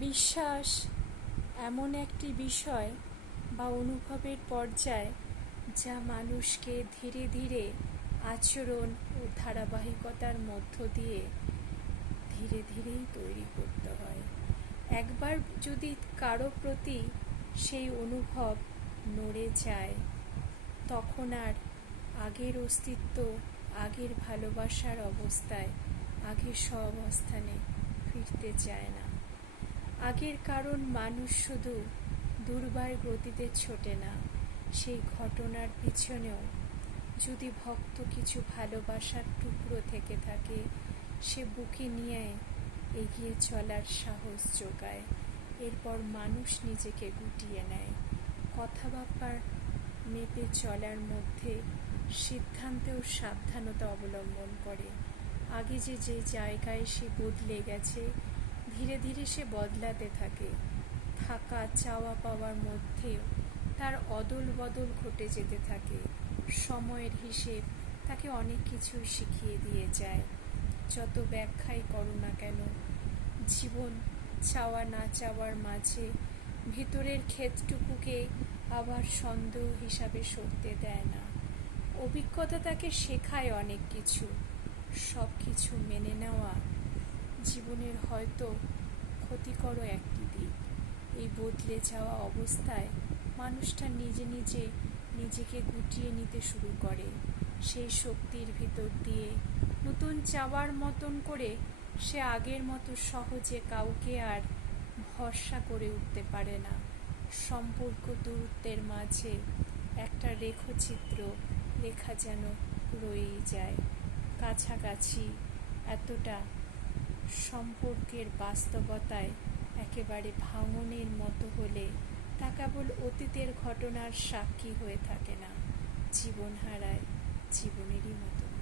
বিশ্বাস এমন একটি বিষয় বা অনুভবের পর্যায় যা মানুষকে ধীরে ধীরে আচরণ ও ধারাবাহিকতার মধ্য দিয়ে ধীরে ধীরেই তৈরি করতে হয়। একবার যদি কারো প্রতি সেই অনুভব নড়ে যায়, তখন আর আগের অস্তিত্ব, আগের ভালোবাসার অবস্থায়, আগের সহাবস্থানে ফিরতে চায় না। আগের কারণ মানুষ শুধু দুর্বার গতিতে ছোটে না, সেই ঘটনার পিছনেও যদি ভক্ত কিছু ভালোবাসার টুকরো থেকে থাকে, সে বুকে নিয়ে এগিয়ে চলার সাহস জোগায়। এরপর মানুষ নিজেকে গুটিয়ে নেয়, কথাবার্তার মেপে চলার মধ্যে সিদ্ধান্তেও সাবধানতা অবলম্বন করে। আগে যে জায়গায় সে বদলে গেছে, ধীরে ধীরে সে বদলাতে থাকে। থাকা চাওয়া পাওয়ার মধ্যেও তার অদল বদল ঘটে যেতে থাকে। সময়ের হিসেব তাকে অনেক কিছুই শিখিয়ে দিয়ে যায়। যত ব্যাখ্যাই করো না কেন, জীবন চাওয়া না চাওয়ার মাঝে ভিতরের ক্ষেতটুকুকে আবার সন্দেহ হিসাবে সরতে দেয় না। অভিজ্ঞতা তাকে শেখায় অনেক কিছু। সব কিছু মেনে নেওয়া জীবনের হয়তো ক্ষতিকর একটি দিক। এই বদলে যাওয়া অবস্থায় মানুষটা নিজে নিজে নিজেকে গুটিয়ে নিতে শুরু করে। সেই শক্তির ভিতর দিয়ে নতুন চাওয়ার মতন করে সে আগের মতো সহজে কাউকে আর ভরসা করে উঠতে পারে না। সম্পর্ক দূরত্বের মাঝে একটা রেখাচিত্র লেখা যেন রয়েই যায়। কাছাকাছি এতটা সম্পর্কের বাস্তবতায় একেবারে ভাঙনের মতো হলে তা কেবল অতীতের ঘটনার সাক্ষী হয়ে থাকে না, জীবন হারায় জীবনেরই মতন।